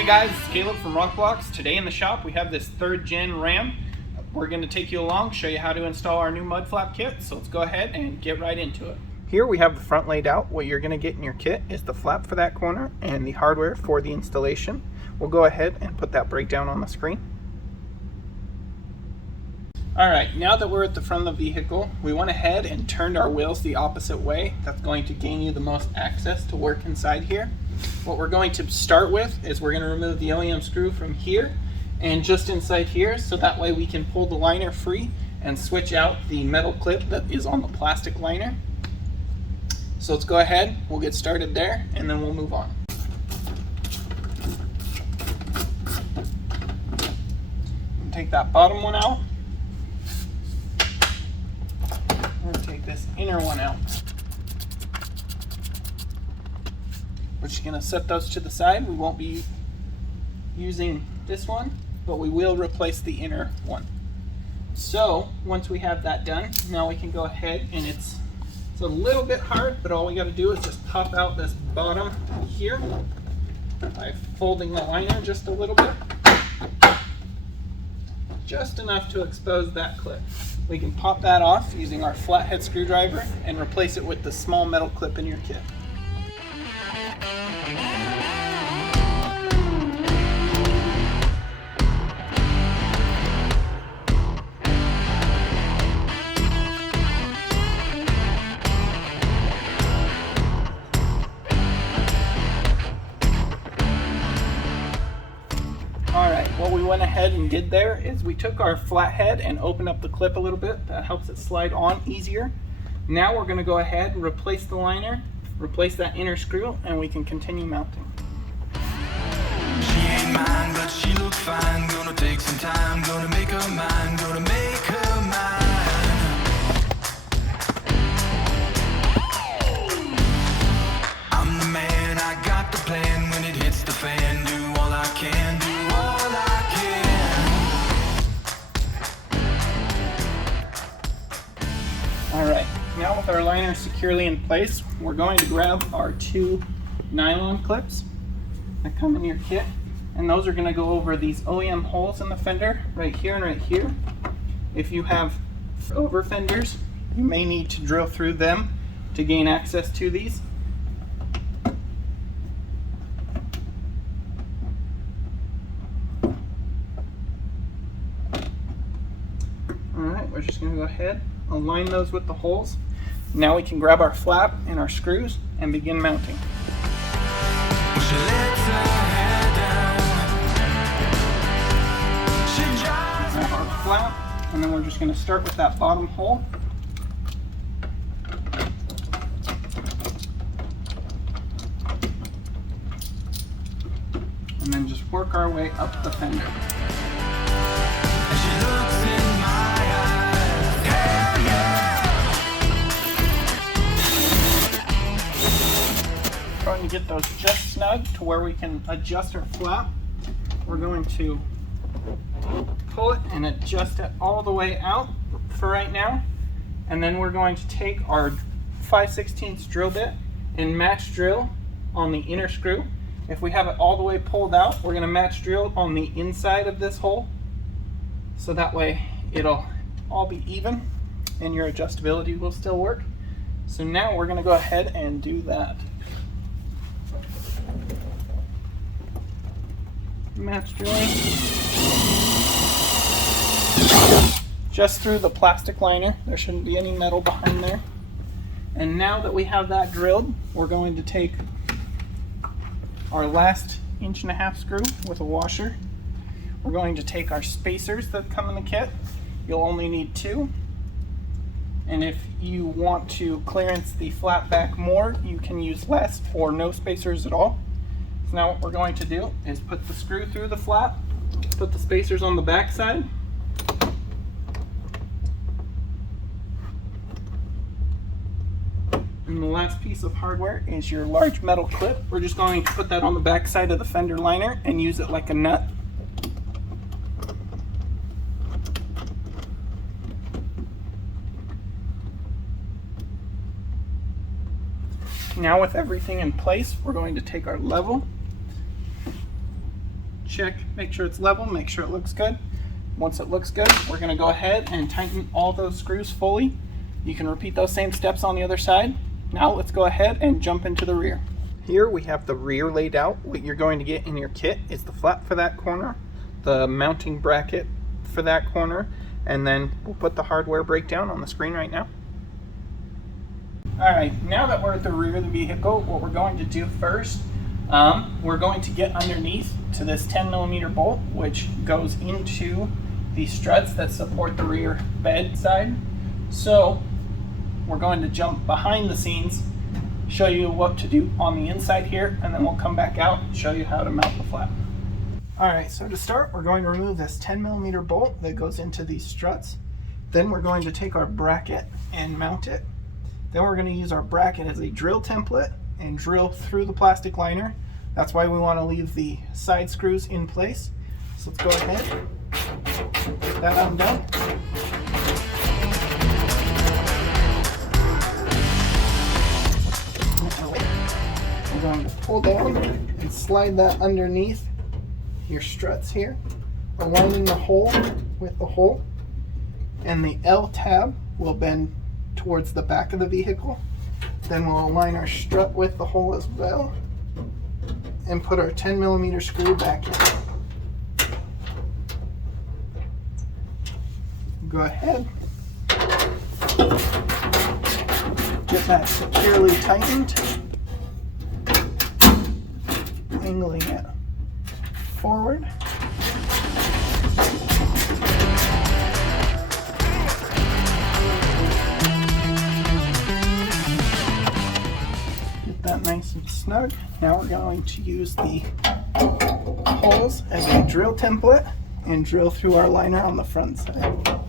Hey guys, it's Caleb from Rokblokz. Today in the shop we have this 3rd gen Ram. We're going to take you along, show you how to install our new mud flap kit. So let's go ahead and get right into it. Here we have the front laid out. What you're going to get in your kit is the flap for that corner and the hardware for the installation. We'll go ahead and put that breakdown on the screen. Alright, now that we're at the front of the vehicle, we went ahead and turned our wheels the opposite way. That's going to gain you the most access to work inside here. What we're going to start with is we're going to remove the OEM screw from here and just inside here, so that way we can pull the liner free and switch out the metal clip that is on the plastic liner. So let's go ahead, we'll get started there, and then we'll move on. Take that bottom one out. We're going to take this inner one out. We're just going to set those to the side. We won't be using this one, but we will replace the inner one. So once we have that done, now we can go ahead, and it's a little bit hard, but all we got to do is just pop out this bottom here by folding the liner just a little bit, just enough to expose that clip. We can pop that off using our flathead screwdriver and replace it with the small metal clip in your kit. Alright, what we went ahead and did there is we took our flathead and opened up the clip a little bit. That helps it slide on easier. Now we're going to go ahead and replace the liner, replace that inner screw, and we can continue mounting. She ain't mine, but she looks fine. Gonna take some time, gonna make her mine, gonna make her mine. I'm the man, I got the plan. When it hits the fan, do all I can, do all I can. Alright, now with our liner securely in place, we're going to grab our 2 nylon clips that come in your kit, and those are going to go over these OEM holes in the fender right here and right here. If you have over fenders, you may need to drill through them to gain access to these. Alright, we're just going to go ahead, align those with the holes. Now we can grab our flap and our screws and begin mounting. She lets her hair down. She drives Grab our flap, and then we're just going to start with that bottom hole. And then just work our way up the fender. and she looks in my eyes. Hell yeah. Trying to get those just snug to where we can adjust our flap. We're going to pull it and adjust it all the way out for right now. And then we're going to take our 5/16 drill bit and match drill on the inner screw. If we have it all the way pulled out, we're going to match drill on the inside of this hole, so that way it'll all be even and your adjustability will still work. So now we're going to go ahead and do that. Match drilling just through the plastic liner. There shouldn't be any metal behind there. And now that we have that drilled, we're going to take our last 1.5" screw with a washer. We're going to take our spacers that come in the kit. You'll only need 2. And if you want to clearance the flap back more, you can use less or no spacers at all. So now what we're going to do is put the screw through the flap, put the spacers on the back side, and the last piece of hardware is your large metal clip. We're just going to put that on the back side of the fender liner and use it like a nut. Now with everything in place, we're going to take our level check, make sure it's level, make sure it looks good. Once it looks good, we're going to go ahead and tighten all those screws fully. You can repeat those same steps on the other side. Now let's go ahead and jump into the rear. Here we have the rear laid out. What you're going to get in your kit is the flap for that corner, the mounting bracket for that corner, and then we'll put the hardware breakdown on the screen right now. Alright, now that we're at the rear of the vehicle, what we're going to do first, we're going to get underneath to this 10mm bolt, which goes into the struts that support the rear bed side. So we're going to jump behind the scenes, show you what to do on the inside here, and then we'll come back out and show you how to mount the flap. Alright, so to start, we're going to remove this 10mm bolt that goes into these struts. Then we're going to take our bracket and mount it. Then we're going to use our bracket as a drill template and drill through the plastic liner. That's why we want to leave the side screws in place. So let's go ahead, get that undone. We're going to pull down and slide that underneath your struts here, aligning the hole with the hole, and the L tab will bend towards the back of the vehicle. Then we'll align our strut with the hole as well and put our 10mm screw back in. Go ahead, get that securely tightened, angling it forward. Get that nice and snug. Now we're going to use the holes as a drill template and drill through our liner on the front side.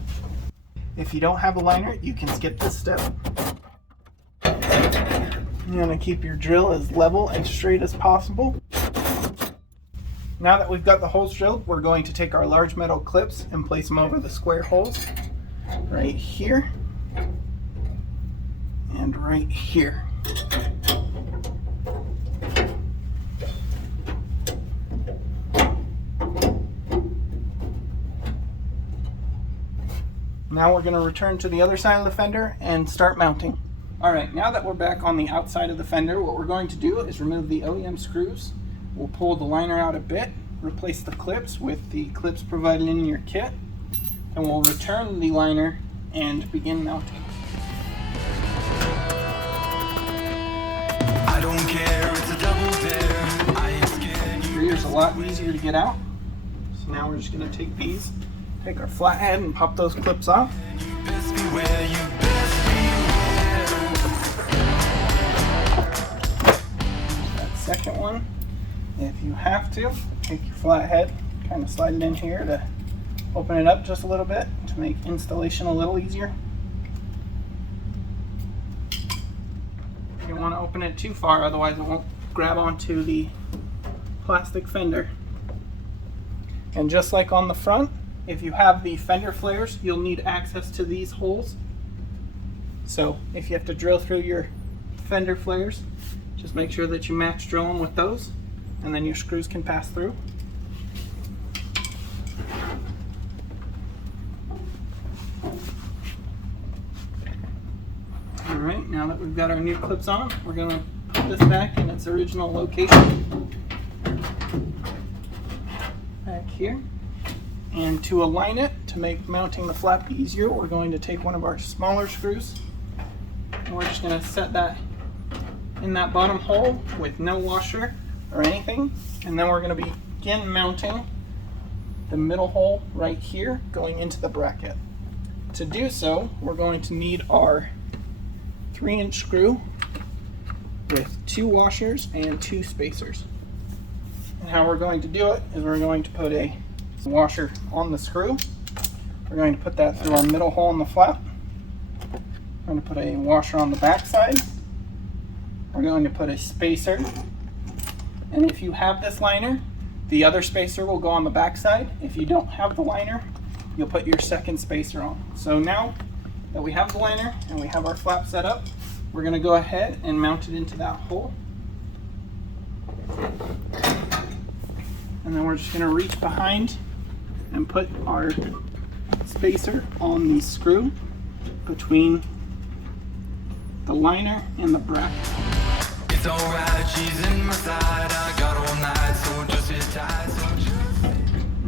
If you don't have a liner, you can skip this step. You want to keep your drill as level and straight as possible. Now that we've got the holes drilled, we're going to take our large metal clips and place them over the square holes right here and right here. Now we're going to return to the other side of the fender and start mounting. Alright, now that we're back on the outside of the fender, what we're going to do is remove the OEM screws. We'll pull the liner out a bit, replace the clips with the clips provided in your kit, and we'll return the liner and begin mounting. I don't care, it's a double dare. I ain't scared. The rear's a lot easier to get out. So now we're just going to take these, take our flathead and pop those clips off. You best beware, you best beware. That second one, if you have to, take your flathead, kind of slide it in here to open it up just a little bit to make installation a little easier. You don't want to open it too far, otherwise it won't grab onto the plastic fender. And just like on the front, if you have the fender flares, you'll need access to these holes. So if you have to drill through your fender flares, just make sure that you match drill them with those, and then your screws can pass through. Alright, now that we've got our new clips on, we're going to put this back in its original location. Back here. And to align it, to make mounting the flap easier, we're going to take one of our smaller screws, and we're just going to set that in that bottom hole with no washer or anything, and then we're going to begin mounting the middle hole right here going into the bracket. To do so, we're going to need our 3-inch screw with 2 washers and 2 spacers. And how we're going to do it is we're going to put a washer on the screw. We're going to put that through our middle hole in the flap. We're going to put a washer on the back side. We're going to put a spacer. And if you have this liner, the other spacer will go on the back side. If you don't have the liner, you'll put your second spacer on. So now that we have the liner and we have our flap set up, we're going to go ahead and mount it into that hole. And then we're just going to reach behind and put our spacer on the screw between the liner and the bracket. It's alright, she's in my side. I got all night, so just sit tight.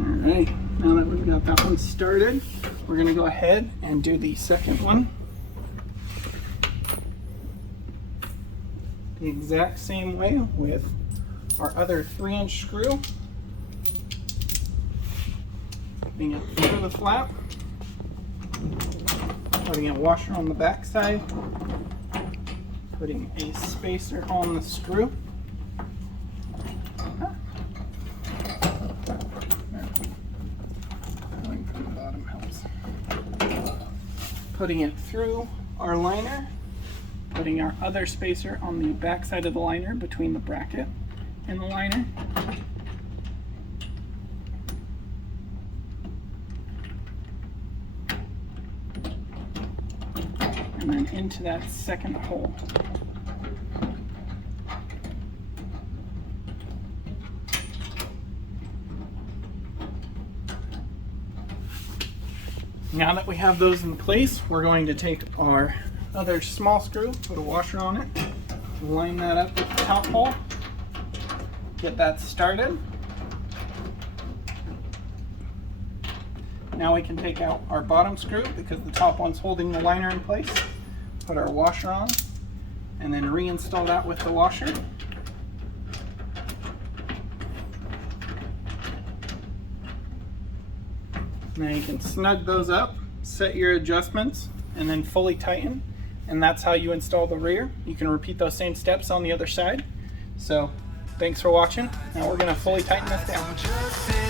Alright, now that we've got that one started, we're going to go ahead and do the second one. The exact same way with our other 3-inch screw. Putting it through the flap, putting a washer on the back side, putting a spacer on the screw. Going from the bottom helps. Putting it through our liner, putting our other spacer on the back side of the liner between the bracket and the liner. And then into that second hole. Now that we have those in place, we're going to take our other small screw, put a washer on it, line that up with the top hole, get that started. Now we can take out our bottom screw because the top one's holding the liner in place. Put our washer on and then reinstall that with the washer. Now you can snug those up, set your adjustments, and then fully tighten. And that's how you install the rear. You can repeat those same steps on the other side. So thanks for watching. Now we're going to fully tighten this down.